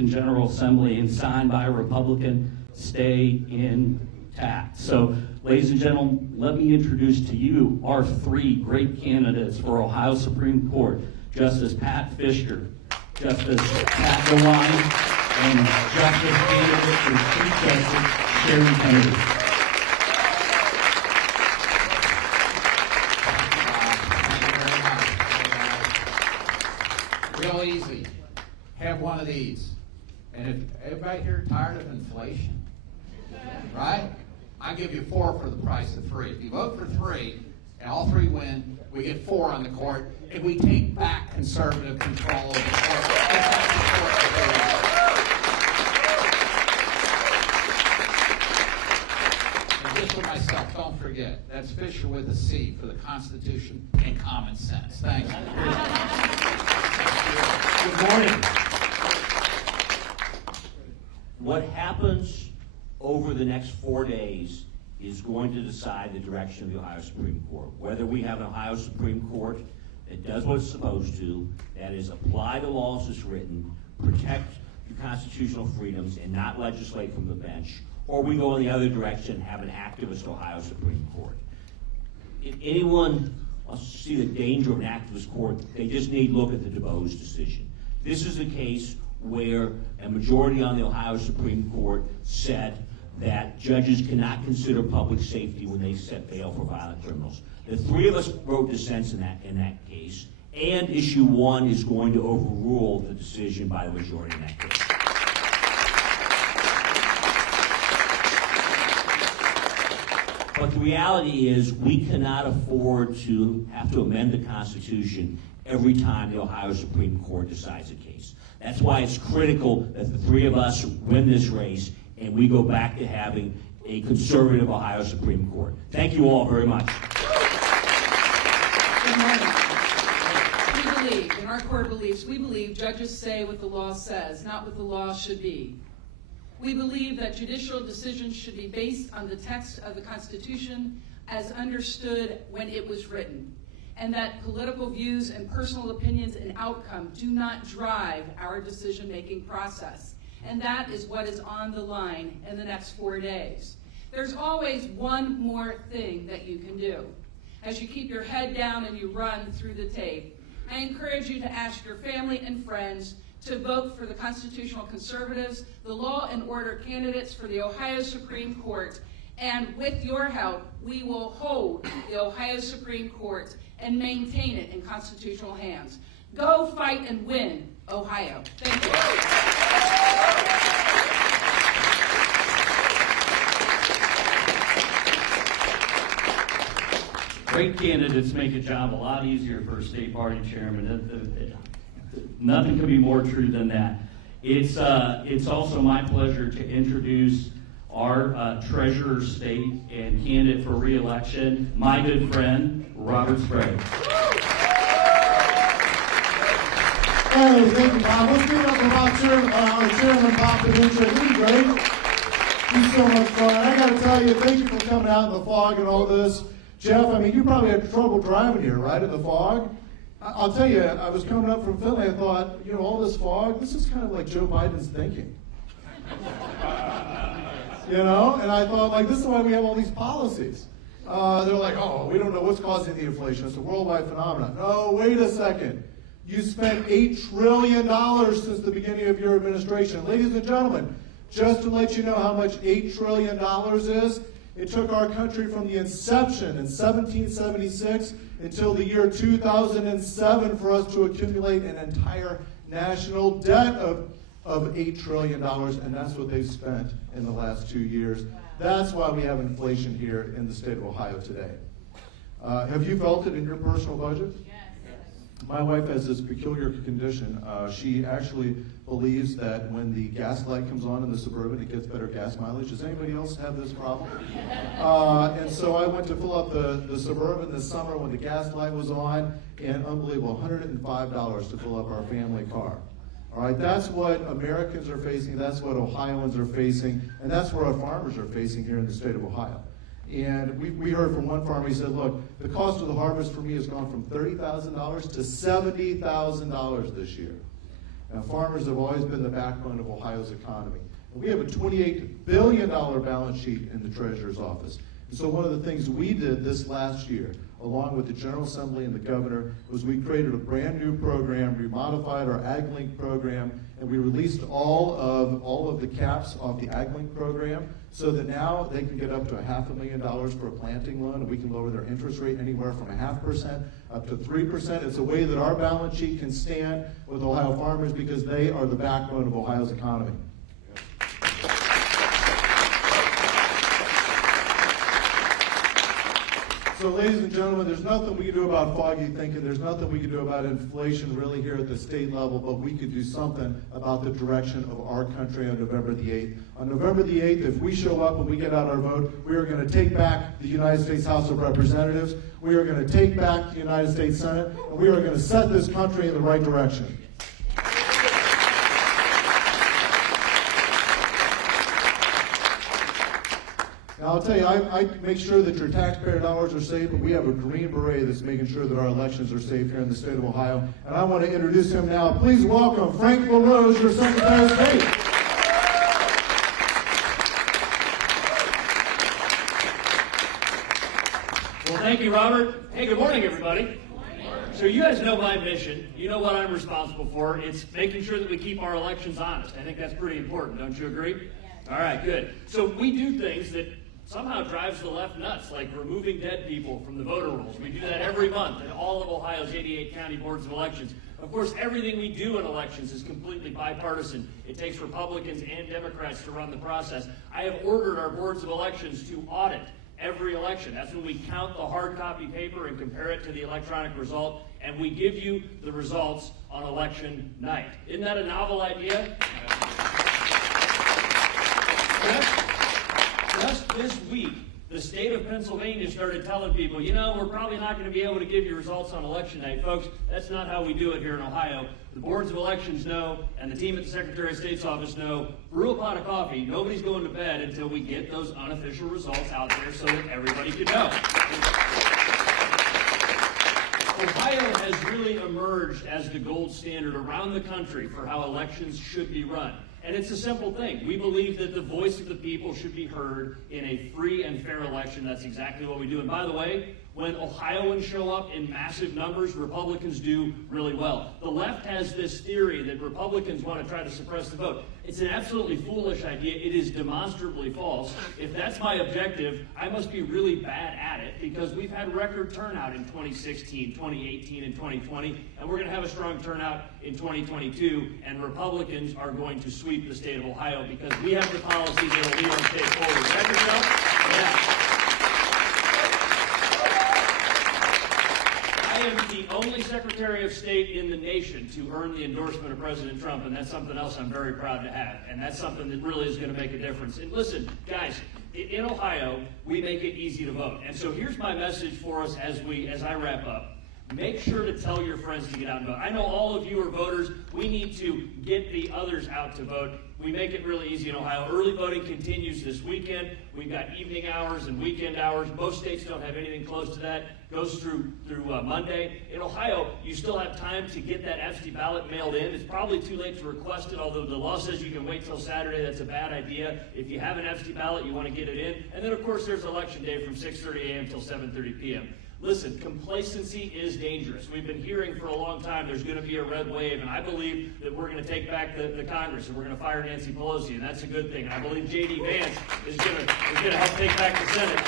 Republican General Assembly and signed by a Republican stay intact. So, ladies and gentlemen, let me introduce to you our three great candidates for Ohio Supreme Court: Justice Pat Fischer, Justice Pat DeWine, and Justice candidate for Chief Justice Sharon Kennedy. Real easy. Have one of these. And if everybody here tired of inflation, right? I'll give you 4 for the price of 3. If you vote for 3 and all 3 win, we get 4 on the court, and we take back conservative control of the court. And just for myself, don't forget, that's Fisher with a C for the Constitution and common sense. Thanks. Good morning. What happens over the next 4 days is going to decide the direction of the Ohio Supreme Court. Whether we have an Ohio Supreme Court that does what it's supposed to, that is apply the laws as written, protect your constitutional freedoms, and not legislate from the bench, or we go in the other direction, have an activist Ohio Supreme Court. If anyone wants to see the danger of an activist court, they just need to look at the DuBose decision. This is a case where a majority on the Ohio Supreme Court said that judges cannot consider public safety when they set bail for violent criminals. The 3 of us wrote dissents in that case, and issue 1 is going to overrule the decision by the majority in that case. But the reality is we cannot afford to have to amend the Constitution every time the Ohio Supreme Court decides a case. That's why it's critical that the 3 of us win this race and we go back to having a conservative Ohio Supreme Court. Thank you all very much. Good morning. We believe, in our core beliefs, we believe judges say what the law says, not what the law should be. We believe that judicial decisions should be based on the text of the Constitution as understood when it was written, and that political views and personal opinions and outcome do not drive our decision-making process. And that is what is on the line in the next 4 days. There's always one more thing that you can do. As you keep your head down and you run through the tape, I encourage you to ask your family and friends to vote for the constitutional conservatives, the law and order candidates for the Ohio Supreme Court, and with your help, we will hold the Ohio Supreme Court and maintain it in constitutional hands. Go fight and win, Ohio. Thank you. Great candidates make a job a lot easier for a state party chairman. Nothing could be more true than that. It's also my pleasure to introduce our treasurer of state and candidate for re-election, my good friend, Robert Sprague. Hey, thank you, Bob. Let's give it up for Bob our chairman, Bob Panuccio. Isn't he great? He's so much fun. I got to tell you, thank you for coming out in the fog and all this. Jeff, I mean, you probably had trouble driving here, right, in the fog? I'll tell you, I was coming up from Philly, I thought, you know, all this fog, this is kind of like Joe Biden's thinking. You know, and I thought, like, this is why we have all these policies. They're like, oh, we don't know what's causing the inflation. It's a worldwide phenomenon. No, wait a second. You spent $8 trillion since the beginning of your administration. Ladies and gentlemen, just to let you know how much $8 trillion is, it took our country from the inception in 1776 until the year 2007 for us to accumulate an entire national debt of $8 trillion, and that's what they've spent in the last 2 years. That's why we have inflation here in the state of Ohio today. Have you felt it in your personal budget? Yes. My wife has this peculiar condition. She actually believes that when the gas light comes on in the Suburban, it gets better gas mileage. Does anybody else have this problem? And so I went to fill up the Suburban this summer when the gas light was on, and unbelievable, $105 to fill up our family car. All right, that's what Americans are facing, that's what Ohioans are facing, and that's what our farmers are facing here in the state of Ohio. And we heard from one farmer, he said, look, the cost of the harvest for me has gone from $30,000 to $70,000 this year. Now, farmers have always been the backbone of Ohio's economy. And we have a $28 billion balance sheet in the Treasurer's office. And so one of the things we did this last year, along with the General Assembly and the Governor, was we created a brand new program, we modified our AgLink program, and we released all of the caps off the AgLink program so that now they can get up to $500,000 for a planting loan, and we can lower their interest rate anywhere from 0.5% up to 3%. It's a way that our balance sheet can stand with Ohio farmers because they are the backbone of Ohio's economy. So, ladies and gentlemen, there's nothing we can do about foggy thinking. There's nothing we can do about inflation really here at the state level, but we could do something about the direction of our country on November the 8th. On November the 8th, if we show up and we get out our vote, we are going to take back the United States House of Representatives. We are going to take back the United States Senate, and we are going to set this country in the right direction. Now, I'll tell you, I make sure that your taxpayer dollars are safe, but we have a Green Beret that's making sure that our elections are safe here in the state of Ohio. And I want to introduce him now. Please welcome Frank LaRose, your Secretary of State. Well, thank you, Robert. Hey, good morning, everybody. So you guys know my mission. You know what I'm responsible for. It's making sure that we keep our elections honest. I think that's pretty important. Don't you agree? All right, good. So we do things that somehow drives the left nuts, like removing dead people from the voter rolls. We do that every month in all of Ohio's 88 county boards of elections. Of course, everything we do in elections is completely bipartisan. It takes Republicans and Democrats to run the process. I have ordered our boards of elections to audit every election. That's when we count the hard copy paper and compare it to the electronic result, and we give you the results on election night. Isn't that a novel idea? Just this week, the state of Pennsylvania started telling people, you know, we're probably not going to be able to give you results on election night. Folks, that's not how we do it here in Ohio. The boards of elections know, and the team at the Secretary of State's office know, brew a pot of coffee. Nobody's going to bed until we get those unofficial results out there so that everybody can know. Ohio has really emerged as the gold standard around the country for how elections should be run. And it's a simple thing. We believe that the voice of the people should be heard in a free and fair election. That's exactly what we do. And by the way, when Ohioans show up in massive numbers, Republicans do really well. The left has this theory that Republicans want to try to suppress the vote. It's an absolutely foolish idea. It is demonstrably false. If that's my objective, I must be really bad at it because we've had record turnout in 2016, 2018, and 2020, and we're going to have a strong turnout in 2022, and Republicans are going to sweep the state of Ohio because we have the policies that will lead our state forward. Is that yourself? Yeah. I am the only Secretary of State in the nation to earn the endorsement of President Trump, and that's something else I'm very proud to have, and that's something that really is going to make a difference. And listen, guys, in Ohio, we make it easy to vote. And so here's my message for us as I wrap up. Make sure to tell your friends to get out and vote. I know all of you are voters. We need to get the others out to vote. We make it really easy in Ohio. Early voting continues this weekend. We've got evening hours and weekend hours. Most states don't have anything close to that. Goes through Monday. In Ohio, you still have time to get that absentee ballot mailed in. It's probably too late to request it, although the law says you can wait till Saturday. That's a bad idea. If you have an absentee ballot, you want to get it in. And then, of course, there's Election Day from 6:30 a.m. till 7:30 p.m. Listen, complacency is dangerous. We've been hearing for a long time there's going to be a red wave, and I believe that we're going to take back the Congress, and we're going to fire Nancy Pelosi, and that's a good thing. And I believe JD Vance is going to help take back the Senate.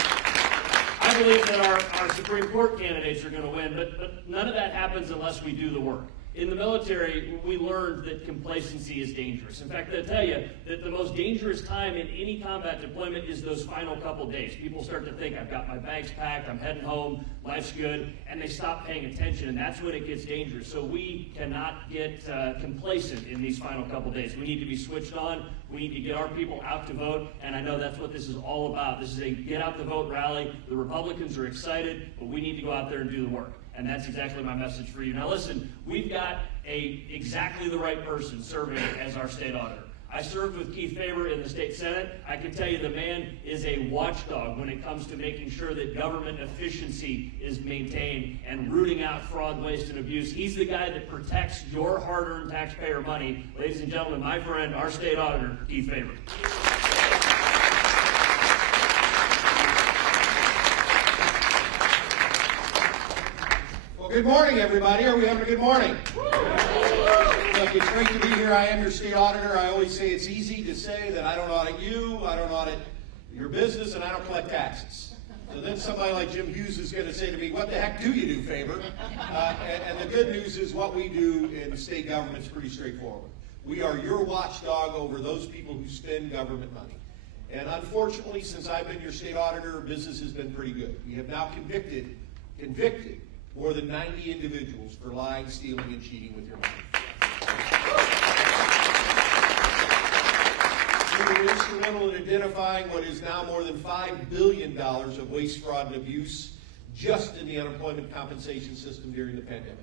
I believe that our Supreme Court candidates are going to win, but none of that happens unless we do the work. In the military, we learned that complacency is dangerous. In fact, I'll tell you that the most dangerous time in any combat deployment is those final couple days. People start to think, I've got my bags packed, I'm heading home, life's good, and they stop paying attention, and that's when it gets dangerous. So we cannot get complacent in these final couple days. We need to be switched on. We need to get our people out to vote, and I know that's what this is all about. This is a get-out-the-vote rally. The Republicans are excited, but we need to go out there and do the work. And that's exactly my message for you. Now listen, we've got exactly the right person serving as our state auditor. I served with Keith Faber in the state Senate. I can tell you the man is a watchdog when it comes to making sure that government efficiency is maintained and rooting out fraud, waste, and abuse. He's the guy that protects your hard-earned taxpayer money. Ladies and gentlemen, my friend, our state auditor, Keith Faber. Good morning, everybody. Are we having a good morning? Look, it's great to be here. I am your state auditor. I always say it's easy to say that I don't audit you, I don't audit your business, and I don't collect taxes. So then somebody like Jim Hughes is going to say to me, what the heck do you do, Faber? And the good news is what we do in state government is pretty straightforward. We are your watchdog over those people who spend government money. And unfortunately, since I've been your state auditor, business has been pretty good. We have now convicted more than 90 individuals for lying, stealing, and cheating with your money. We were instrumental in identifying what is now more than $5 billion of waste, fraud, and abuse just in the unemployment compensation system during the pandemic.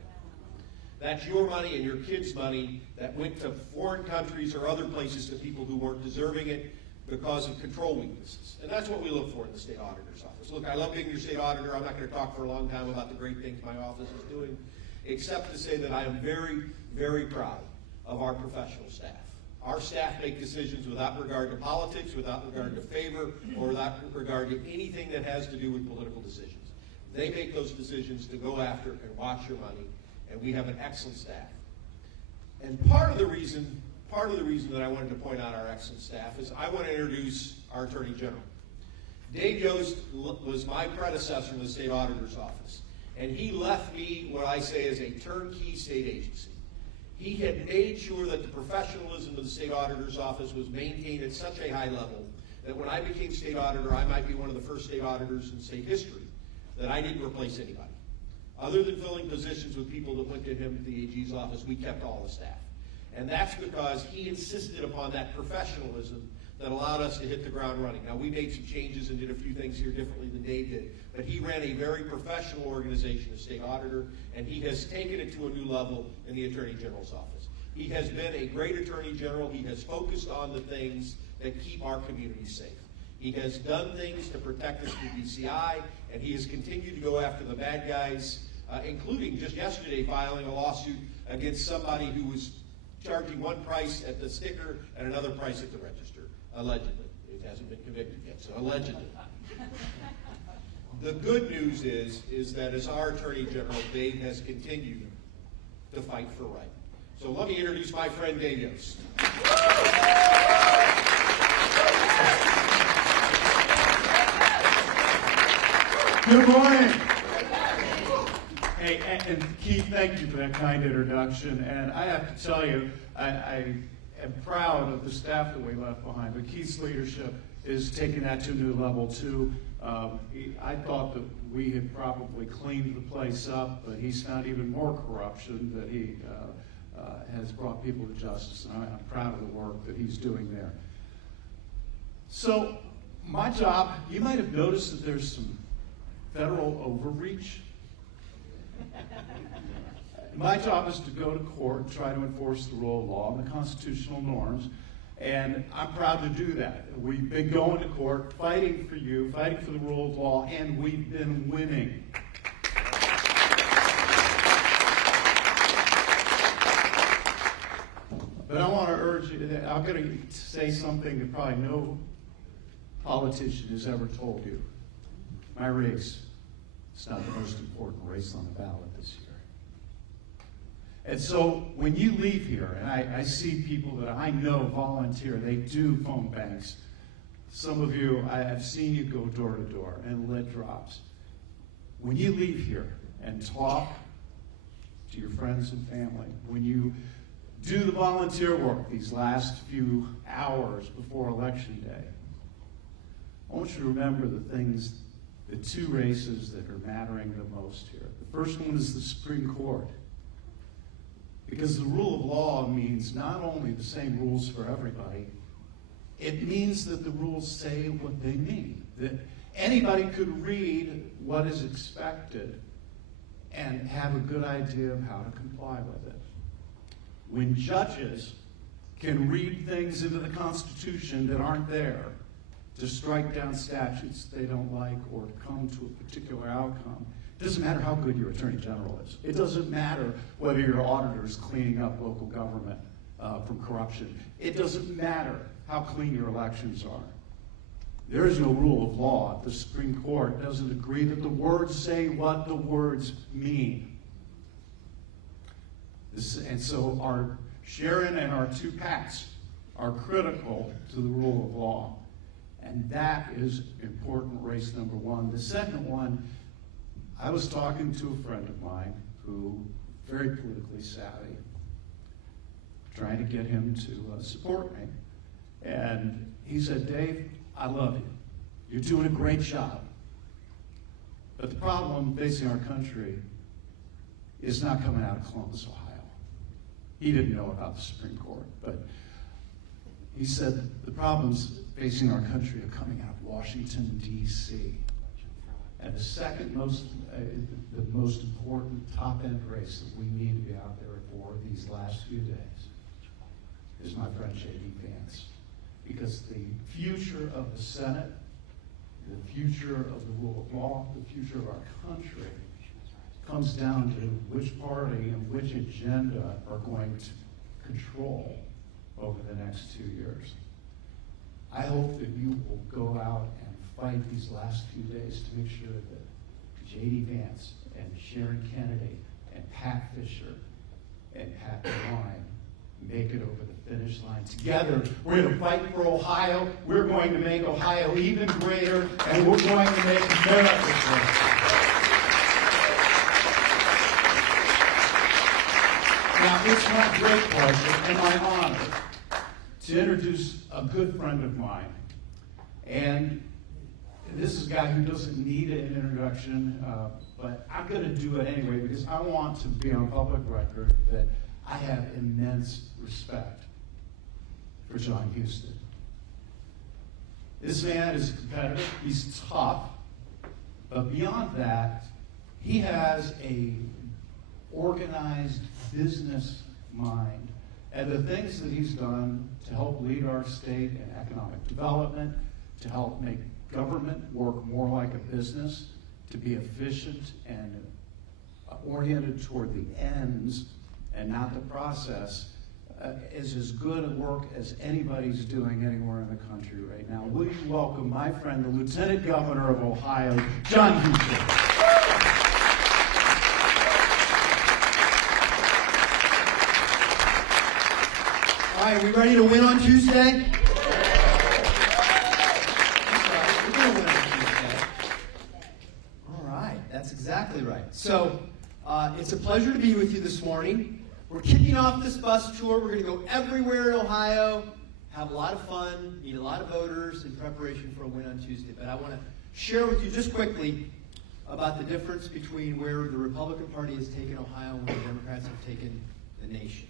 That's your money and your kids' money that went to foreign countries or other places to people who weren't deserving it because of control weaknesses. And that's what we look for in the state auditor's office. Look, I love being your state auditor. I'm not going to talk for a long time about the great things my office is doing, except to say that I am very, very proud of our professional staff. Our staff make decisions without regard to politics, without regard to favor, or without regard to anything that has to do with political decisions. They make those decisions to go after and watch your money, and we have an excellent staff. And part of the reason that I wanted to point out our excellent staff is I want to introduce our Attorney General. Dave Yost was my predecessor in the state auditor's office, and he left me what I say is a turnkey state agency. He had made sure that the professionalism of the state auditor's office was maintained at such a high level that when I became state auditor, I might be one of the first state auditors in state history that I didn't replace anybody. Other than filling positions with people that went to him at the AG's office, we kept all the staff. And that's because he insisted upon that professionalism that allowed us to hit the ground running. Now, we made some changes and did a few things here differently than Dave did, but he ran a very professional organization as state auditor, and he has taken it to a new level in the Attorney General's office. He has been a great Attorney General. He has focused on the things that keep our community safe. He has done things to protect us through DCI, and he has continued to go after the bad guys, including just yesterday filing a lawsuit against somebody who was charging one price at the sticker and another price at the register, allegedly. It hasn't been convicted yet, so allegedly. The good news is that as our Attorney General, Dave has continued to fight for right. So let me introduce my friend Dave Yost. Good morning. Hey, and Keith, thank you for that kind introduction. And I have to tell you, I am proud of the staff that we left behind, but Keith's leadership is taking that to a new level too. I thought that we had probably cleaned the place up, but he's found even more corruption that he has brought people to justice. And I'm proud of the work that he's doing there. So my job, you might have noticed that there's some federal overreach. My job is to go to court and try to enforce the rule of law and the constitutional norms, and I'm proud to do that. We've been going to court, fighting for you, fighting for the rule of law, and we've been winning. But I want to urge you that I'm going to say something that probably no politician has ever told you. My race is not the most important race on the ballot this year. And so when you leave here, and I see people that I know volunteer, they do phone banks. Some of you, I've seen you go door to door and lead drops. When you leave here and talk to your friends and family, when you do the volunteer work these last few hours before Election Day, I want you to remember the two races that are mattering the most here. The first one is the Supreme Court. Because the rule of law means not only the same rules for everybody, it means that the rules say what they mean. That anybody could read what is expected and have a good idea of how to comply with it. When judges can read things into the Constitution that aren't there to strike down statutes they don't like or to come to a particular outcome. It doesn't matter how good your Attorney General is. It doesn't matter whether your auditor is cleaning up local government from corruption. It doesn't matter how clean your elections are. There is no rule of law. The Supreme Court doesn't agree that the words say what the words mean. And so our Sharon and our two Pats are critical to the rule of law. And that is important race number one. The second one, I was talking to a friend of mine who, very politically savvy, trying to get him to support me. And he said, Dave, I love you. You're doing a great job. But the problem facing our country is not coming out of Columbus, Ohio. He didn't know about the Supreme Court, but he said the problems facing our country are coming out of Washington, D.C. And the second most, the most important top-end race that we need to be out there for these last few days is my friend JD Vance. Because the future of the Senate, the future of the rule of law, the future of our country comes down to which party and which agenda are going to control over the next 2 years. I hope that you will go out and fight these last few days to make sure that JD Vance and Sharon Kennedy and Pat Fisher and Pat Devine make it over the finish line. Together, we're going to fight for Ohio. We're going to make Ohio even greater, and we're going to make America great. Now, it's my great pleasure and my honor to introduce a good friend of mine. And this is a guy who doesn't need an introduction, but I'm going to do it anyway because I want to be on public record that I have immense respect for John Huston. This man is a competitor. He's tough. But beyond that, he has a organized business mind. And the things that he's done to help lead our state in economic development, to help make government work more like a business, to be efficient and oriented toward the ends and not the process, is as good a work as anybody's doing anywhere in the country right now. Will you welcome my friend, the Lieutenant Governor of Ohio, John Huston. All right, are we ready to win on Tuesday? We're going to win on Tuesday. All right, that's exactly right. So, it's a pleasure to be with you this morning. We're kicking off this bus tour. We're going to go everywhere in Ohio, have a lot of fun, meet a lot of voters in preparation for a win on Tuesday. But I want to share with you just quickly about the difference between where the Republican Party has taken Ohio and where the Democrats have taken the nation.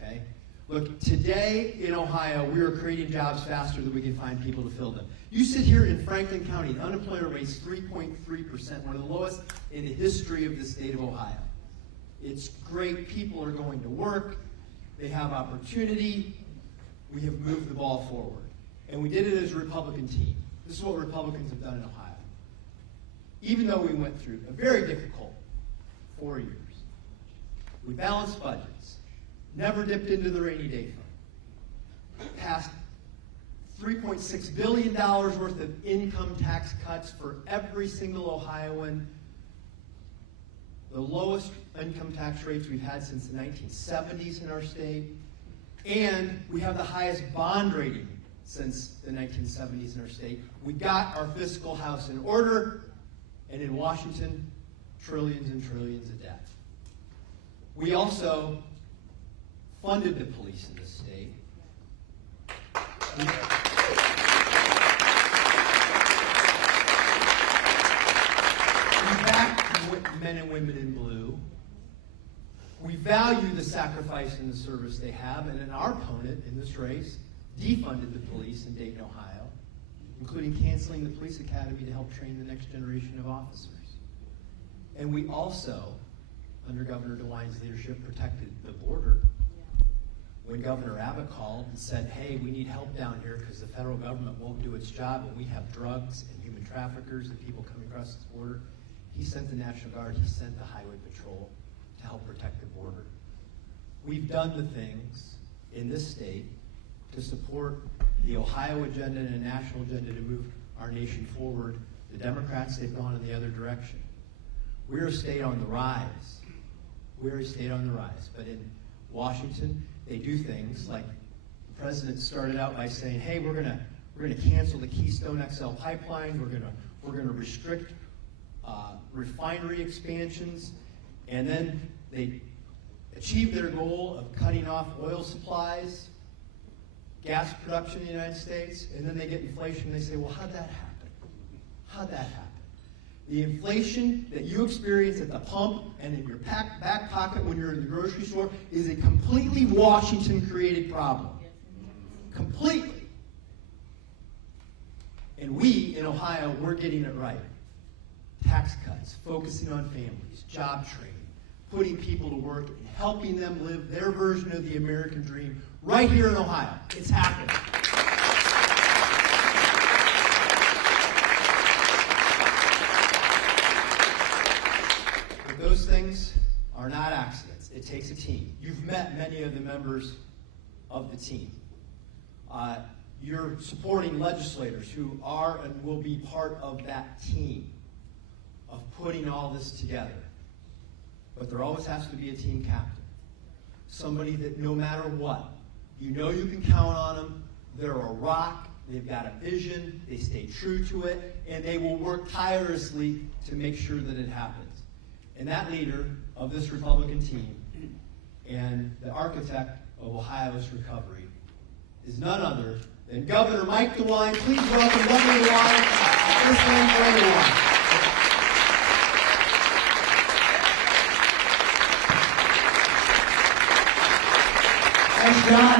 Okay? Look, today in Ohio, we are creating jobs faster than we can find people to fill them. You sit here in Franklin County, the unemployment rate is 3.3%, one of the lowest in the history of the state of Ohio. It's great. People are going to work. They have opportunity. We have moved the ball forward. And we did it as a Republican team. This is what Republicans have done in Ohio. Even though we went through a very difficult 4 years, we balanced budgets, never dipped into the rainy day fund, passed $3.6 billion worth of income tax cuts for every single Ohioan, the lowest income tax rates we've had since the 1970s in our state, and we have the highest bond rating since the 1970s in our state. We got our fiscal house in order, and in Washington, trillions and trillions of debt. We also funded the police in the state. We backed men and women in blue. We value the sacrifice and the service they have, and our opponent in this race defunded the police in Dayton, Ohio, including canceling the police academy to help train the next generation of officers. And we also, under Governor DeWine's leadership, protected the border when Governor Abbott called and said, hey, we need help down here because the federal government won't do its job and we have drugs and human traffickers and people coming across this border, he sent the National Guard, he sent the Highway Patrol to help protect the border. We've done the things in this state to support the Ohio agenda and a national agenda to move our nation forward. The Democrats, they've gone in the other direction. We're a state on the rise. We're a state on the rise. But in Washington, they do things like the president started out by saying, hey, we're gonna cancel the Keystone XL pipeline, we're gonna restrict refinery expansions, and then they achieve their goal of cutting off oil supplies, gas production in the United States, and then they get inflation and they say, well, how'd that happen? How'd that happen? The inflation that you experience at the pump and in your back pocket when you're in the grocery store is a completely Washington-created problem. Completely. And we, in Ohio, we're getting it right. Tax cuts, focusing on families, job training, putting people to work, and helping them live their version of the American dream right here in Ohio. It's happening. But those things are not accidents. It takes a team. You've met many of the members of the team. You're supporting legislators who are and will be part of that team of putting all this together. But there always has to be a team captain. Somebody that no matter what, you know you can count on them. They're a rock. They've got a vision. They stay true to it. And they will work tirelessly to make sure that it happens. And that leader of this Republican team and the architect of Ohio's recovery is none other than Governor Mike DeWine. Please welcome Governor DeWine. First name for everyone. Thanks, John.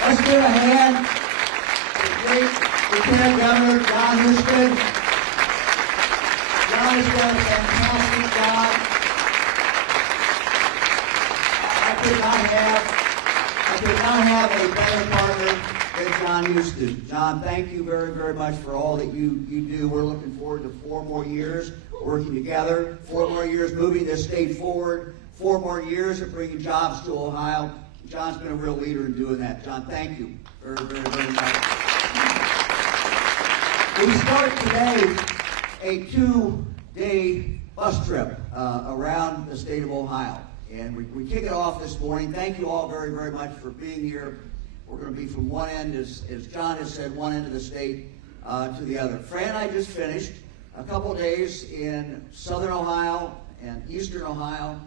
Let's give a hand to the great Lieutenant Governor John Houston. John has done a fantastic job. I could not have a better partner than John Houston. John, thank you very, very much for all that you do. We're looking forward to 4 more years working together, 4 more years moving this state forward, 4 more years of bringing jobs to Ohio. John's been a real leader in doing that. John, thank you very, very, very much. We start today a 2-day bus trip around the state of Ohio. And we kick it off this morning. Thank you all very, very much for being here. We're going to be from one end, as John has said, one end of the state to the other. Fran and I just finished a couple days in southern Ohio and eastern Ohio.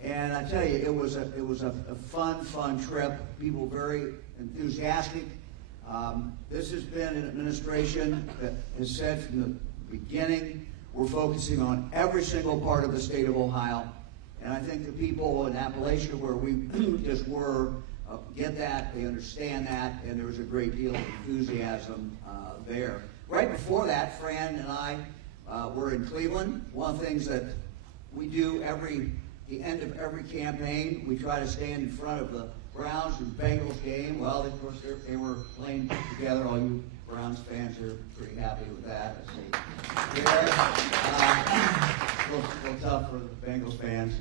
And I tell you, it was a fun trip. People very enthusiastic. This has been an administration that has said from the beginning, we're focusing on every single part of the state of Ohio. And I think the people in Appalachia, where we just were, get that, they understand that, and there was a great deal of enthusiasm there. Right before that, Fran and I were in Cleveland. One of the things that we do the end of every campaign, we try to stand in front of the Browns and Bengals game. Well, of course, they were playing together. All you Browns fans are pretty happy with that. A little tough for the Bengals fans,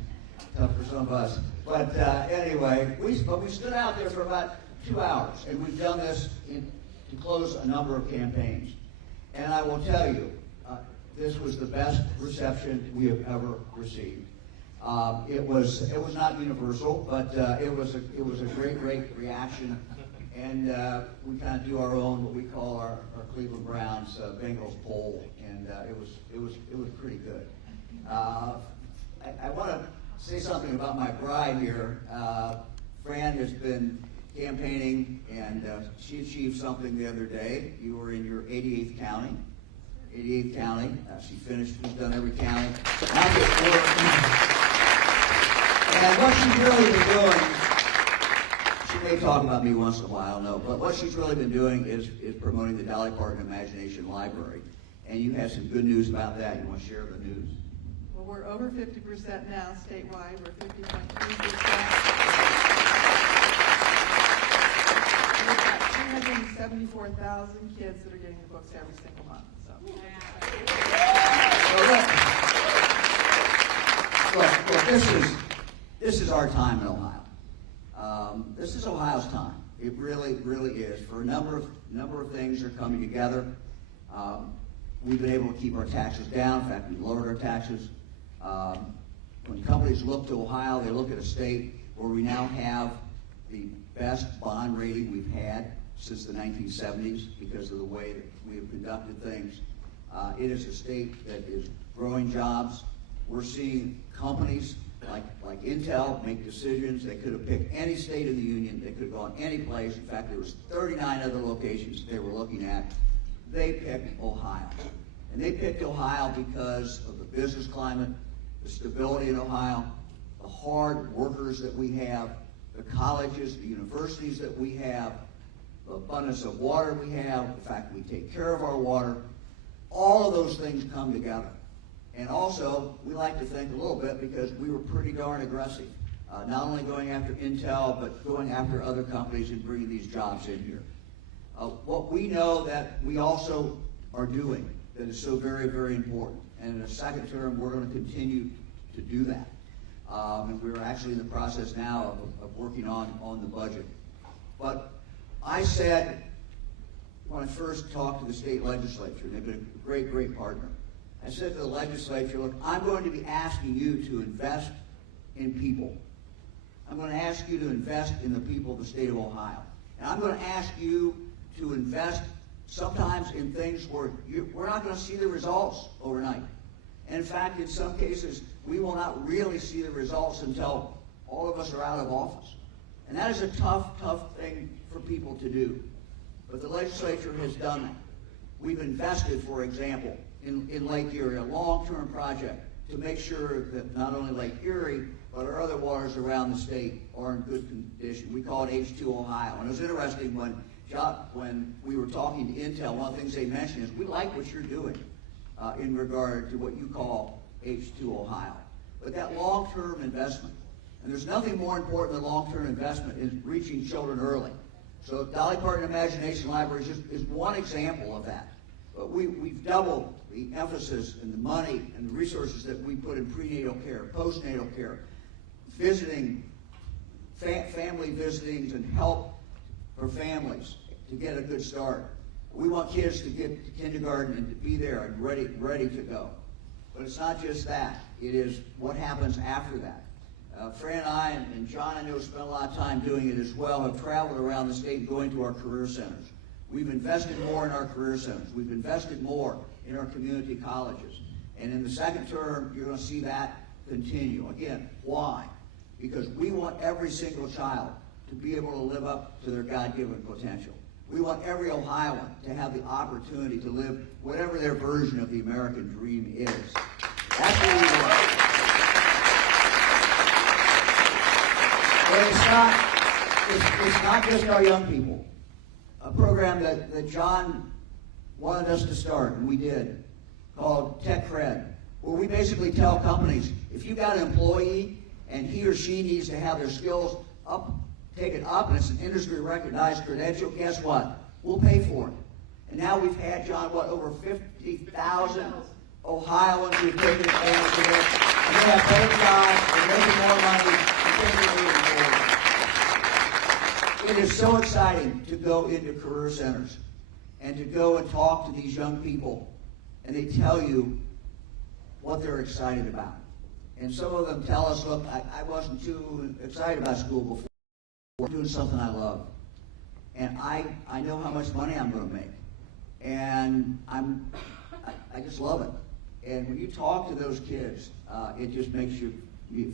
tough for some of us. But anyway, we stood out there for about 2 hours, and we've done this to close a number of campaigns. And I will tell you, this was the best reception we have ever received. It was not universal, but it was a great reaction, and we kind of do our own what we call our Cleveland Browns Bengals poll, and it was pretty good. I want to say something about my bride here. Fran has been campaigning, and she achieved something the other day. You were in your 88th county. She finished. She's done every county. And what she's really been doing, she may talk about me once in a while, no, but what she's really been doing is promoting the Dolly Parton Imagination Library. And you have some good news about that. You want to share the news? Well, we're over 50% now statewide. We're 50.3%. We've got 374,000 kids that are getting the books every single month. So. Look, this is our time in Ohio. This is Ohio's time. It really, really is. For a number of things are coming together. We've been able to keep our taxes down. In fact, we've lowered our taxes. When companies look to Ohio, they look at a state where we now have the best bond rating we've had since the 1970s because of the way that we have conducted things. It is a state that is growing jobs. We're seeing companies like Intel make decisions. They could have picked any state in the union. They could have gone any place. In fact, there was 39 other locations they were looking at. They picked Ohio. And they picked Ohio because of the business climate, the stability in Ohio, the hard workers that we have, the colleges, the universities that we have, the abundance of water we have, the fact that we take care of our water. All of those things come together. And also, we like to think a little bit because we were pretty darn aggressive, not only going after Intel, but going after other companies and bringing these jobs in here. What we know that we also are doing that is so very, very important, and in a second term, we're going to continue to do that. And we're actually in the process now of working on the budget. But I said, when I first talked to the state legislature, and they've been a great, great partner, I said to the legislature, look, I'm going to be asking you to invest in people. I'm going to ask you to invest in the people of the state of Ohio. And I'm going to ask you to invest sometimes in things where we're not going to see the results overnight. And in fact, in some cases, we will not really see the results until all of us are out of office. And that is a tough, tough thing for people to do. But the legislature has done that. We've invested, for example, in Lake Erie, a long-term project to make sure that not only Lake Erie, but our other waters around the state are in good condition. We call it H2 Ohio. And it was interesting when we were talking to Intel, one of the things they mentioned is, we like what you're doing in regard to what you call H2 Ohio. But that long-term investment, and there's nothing more important than long-term investment in reaching children early. So Dolly Parton Imagination Library is one example of that. But we've doubled the emphasis and the money and the resources that we put in prenatal care, postnatal care, visiting, family visitings and help for families to get a good start. We want kids to get to kindergarten and to be there and ready to go. But it's not just that. It is what happens after that. Fran and I, and John, I know, spent a lot of time doing it as well, have traveled around the state going to our career centers. We've invested more in our career centers. We've invested more in our community colleges. And in the second term, you're going to see that continue. Again, why? Because we want every single child to be able to live up to their God-given potential. We want every Ohioan to have the opportunity to live whatever their version of the American dream is. That's what we want. But it's not just our young people. A program that John wanted us to start, and we did, called Tech Cred, where we basically tell companies, if you got an employee and he or she needs to have their skills taken up, and it's an industry-recognized credential, guess what? We'll pay for it. And now we've had, John, over 50,000 Ohioans who've taken advantage of it, and they have better jobs, they're making more money, and they're moving forward. It is so exciting to go into career centers and to go and talk to these young people, and they tell you what they're excited about. And some of them tell us, look, I wasn't too excited about school before. I'm doing something I love. And I know how much money I'm going to make. And I just love it. And when you talk to those kids, it just makes you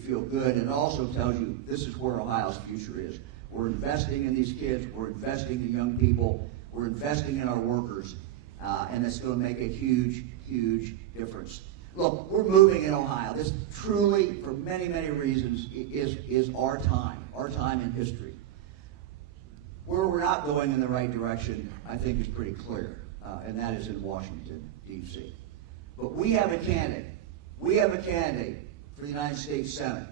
feel good. And it also tells you this is where Ohio's future is. We're investing in these kids. We're investing in young people. We're investing in our workers. And it's going to make a huge, huge difference. Look, we're moving in Ohio. This truly, for many, many reasons, is our time in history. Where we're not going in the right direction, I think, is pretty clear, and that is in Washington, D.C. But we have a candidate we have a candidate for the United States Senate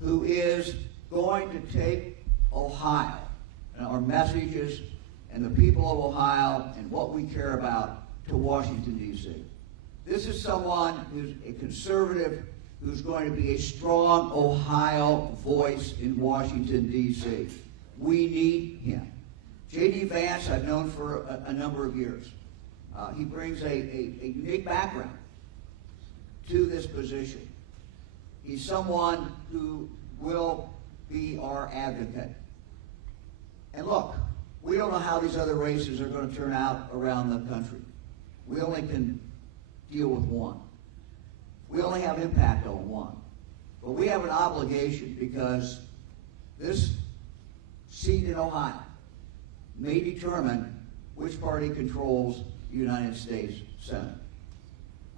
who is going to take Ohio and our messages and the people of Ohio and what we care about to Washington, D.C. This is someone who's a conservative who's going to be a strong Ohio voice in Washington, D.C. We need him. JD Vance I've known for a number of years. He brings a unique background to this position. He's someone who will be our advocate. And look, we don't know how these other races are going to turn out around the country. We only can deal with one. We only have impact on one. But we have an obligation because this seat in Ohio may determine which party controls the United States Senate.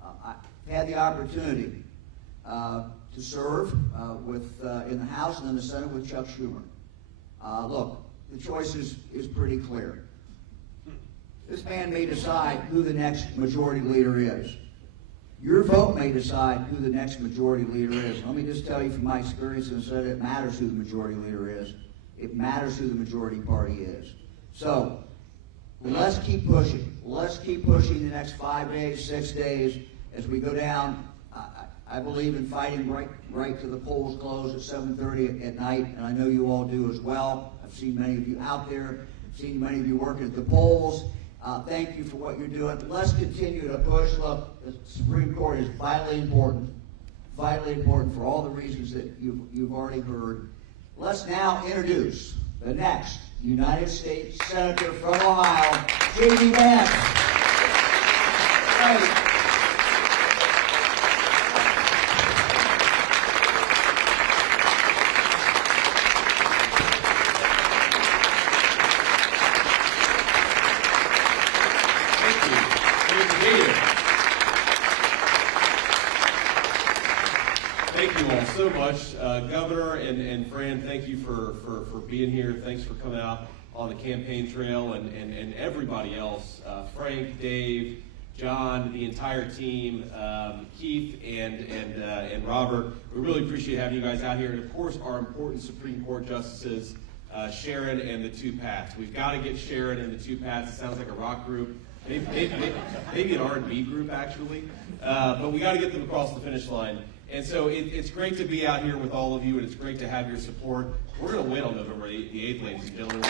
I've had the opportunity to serve in the House and in the Senate with Chuck Schumer. Look, the choice is pretty clear. This man may decide who the next majority leader is. Your vote may decide who the next majority leader is. Let me just tell you from my experience in the Senate, it matters who the majority leader is. It matters who the majority party is. So, let's keep pushing. Let's keep pushing the next 5 days, 6 days, as we go down. I believe in fighting right to the polls close at 7:30 at night, and I know you all do as well. I've seen many of you out there. I've seen many of you working at the polls. Thank you for what you're doing. Let's continue to push. Look, the Supreme Court is vitally important for all the reasons that you've already heard. Let's now introduce the next United States Senator from Ohio, JD Vance. Right. Thank you all so much. Governor and Fran, thank you for being here. Thanks for coming out on the campaign trail, and everybody else, Frank, Dave, John, the entire team, Keith and Robert. We really appreciate having you guys out here. And of course, our important Supreme Court justices, Sharon and the two Pats. We've got to get Sharon and the two Pats. It sounds like a rock group. Maybe an R&B group, actually. But we got to get them across the finish line. And so it's great to be out here with all of you, and it's great to have your support. We're going to win on November the 8th, ladies and gentlemen.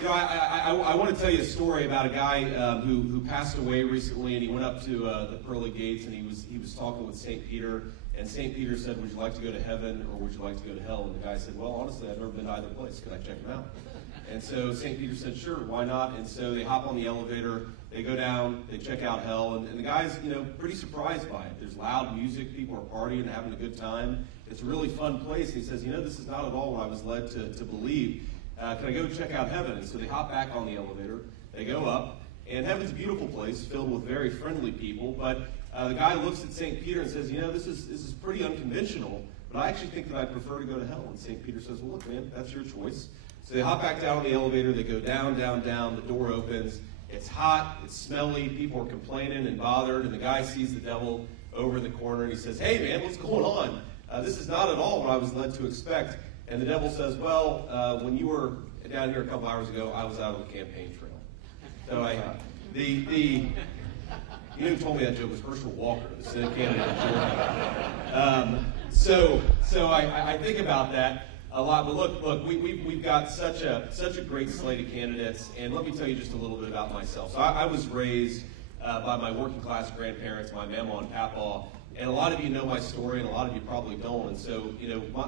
You know, I want to tell you a story about a guy who passed away recently, and he went up to the pearly gates, and he was talking with St. Peter, and St. Peter said, "Would you like to go to heaven, or would you like to go to hell?" And the guy said, "Well, honestly, I've never been to either place. Could I check them out?" And so St. Peter said, "Sure, why not?" And so they hop on the elevator, they go down, they check out hell, and the guy's, pretty surprised by it. There's loud music, people are partying and having a good time. It's a really fun place. He says, "This is not at all what I was led to believe. Can I go check out heaven?" And so they hop back on the elevator, they go up, and heaven's a beautiful place filled with very friendly people, but the guy looks at St. Peter and says, "This is pretty unconventional, but I actually think that I prefer to go to hell." And St. Peter says, "Well, look, man, that's your choice." So they hop back down on the elevator, they go down, the door opens, it's hot, it's smelly, people are complaining and bothered, and the guy sees the devil over in the corner, and he says, "Hey man, what's going on? This is not at all what I was led to expect." And the devil says, "Well, when you were down here a couple hours ago, I was out on the campaign trail." So you know who told me that joke was Herschel Walker, the Senate candidate of Georgia. So I think about that a lot, but look, we've got such a great slate of candidates, and let me tell you just a little bit about myself. So I was raised by my working class grandparents, my mama and papa, and a lot of you know my story, and a lot of you probably don't. And so,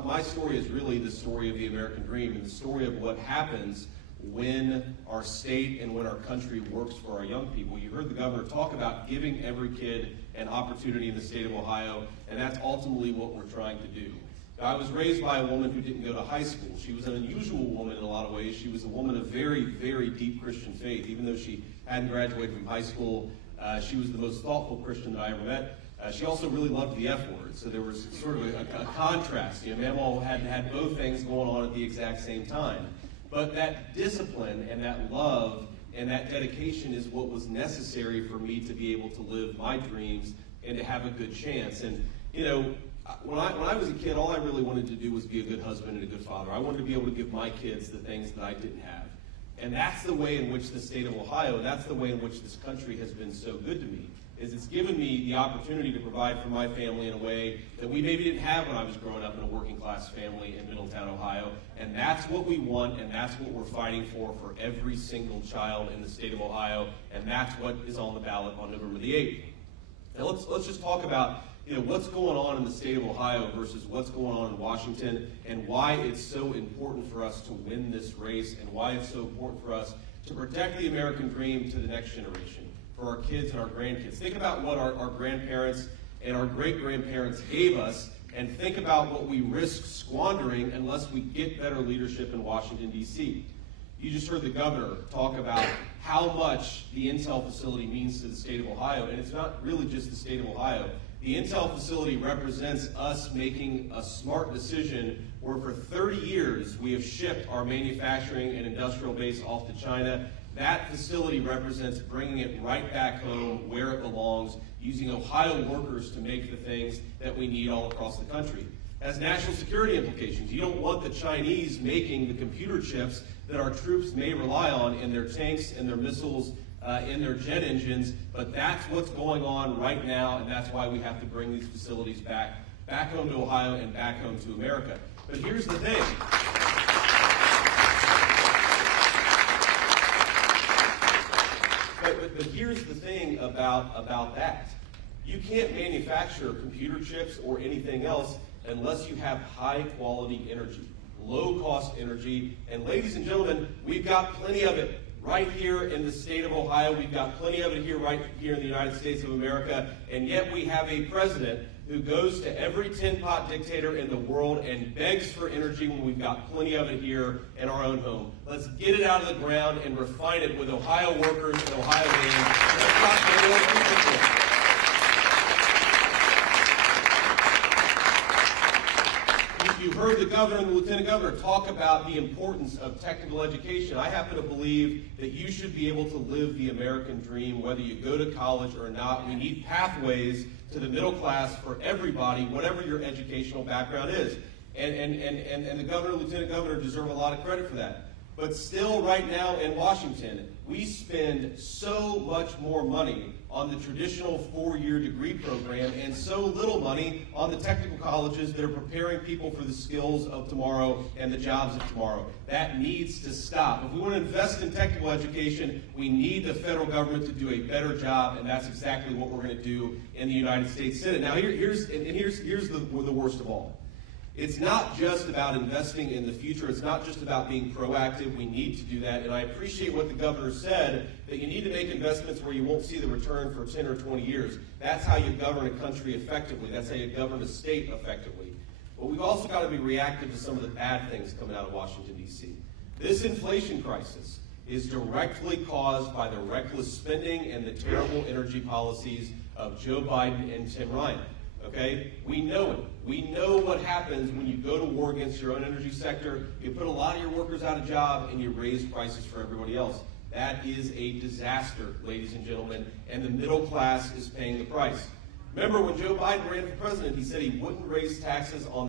my story is really the story of the American dream, and the story of what happens when our state and when our country works for our young people. You heard the governor talk about giving every kid an opportunity in the state of Ohio, and that's ultimately what we're trying to do. I was raised by a woman who didn't go to high school. She was an unusual woman in a lot of ways. She was a woman of very, very deep Christian faith. Even though she hadn't graduated from high school, she was the most thoughtful Christian that I ever met. She also really loved the F word, so there was sort of a contrast. Mamaw had both things going on at the exact same time. But that discipline and that love and that dedication is what was necessary for me to be able to live my dreams and to have a good chance. And, you know, when I was a kid, all I really wanted to do was be a good husband and a good father. I wanted to be able to give my kids the things that I didn't have. And that's the way in which the state of Ohio, and that's the way in which this country has been so good to me, is it's given me the opportunity to provide for my family in a way that we maybe didn't have when I was growing up in a working class family in Middletown, Ohio. And that's what we want, and that's what we're fighting for every single child in the state of Ohio, and that's what is on the ballot on November the 8th. Now let's just talk about, you know, what's going on in the state of Ohio versus what's going on in Washington, and why it's so important for us to win this race, and why it's so important for us to protect the American dream to the next generation, for our kids and our grandkids. Think about what our grandparents and our great-grandparents gave us, and think about what we risk squandering unless we get better leadership in Washington, D.C. You just heard the governor talk about how much the Intel facility means to the state of Ohio, and it's not really just the state of Ohio. The Intel facility represents us making a smart decision where for 30 years we have shipped our manufacturing and industrial base off to China. That facility represents bringing it right back home where it belongs, using Ohio workers to make the things that we need all across the country. It has national security implications. You don't want the Chinese making the computer chips that our troops may rely on in their tanks and their missiles, in their jet engines, but that's what's going on right now, and that's why we have to bring these facilities back home to Ohio and back home to America. But here's the thing. But here's the thing about that. You can't manufacture computer chips or anything else unless you have high quality energy, low cost energy, and ladies and gentlemen, we've got plenty of it right here in the state of Ohio. We've got plenty of it here, right here in the United States of America, and yet we have a president who goes to every tin-pot dictator in the world and begs for energy when we've got plenty of it here in our own home. Let's get it out of the ground and refine it with Ohio workers and Ohioans. Let's not get more people. You heard the governor and the lieutenant governor talk about the importance of technical education. I happen to believe that you should be able to live the American dream whether you go to college or not. We need pathways to the middle class for everybody, whatever your educational background is. And the governor and lieutenant governor deserve a lot of credit for that. But still, right now in Washington, we spend so much more money on the traditional four-year degree program and so little money on the technical colleges that are preparing people for the skills of tomorrow and the jobs of tomorrow. That needs to stop. If we want to invest in technical education, we need the federal government to do a better job, and that's exactly what we're going to do in the United States Senate. Now, here's the worst of all. It's not just about investing in the future. It's not just about being proactive. We need to do that. And I appreciate what the governor said, that you need to make investments where you won't see the return for 10 or 20 years. That's how you govern a country effectively. That's how you govern a state effectively. But we've also got to be reactive to some of the bad things coming out of Washington, D.C. This inflation crisis is directly caused by the reckless spending and the terrible energy policies of Joe Biden and Tim Ryan. Okay? We know it. We know what happens when you go to war against your own energy sector. You put a lot of your workers out of job and you raise prices for everybody else. That is a disaster, ladies and gentlemen, and the middle class is paying the price. Remember when Joe Biden ran for president, he said he wouldn't raise taxes on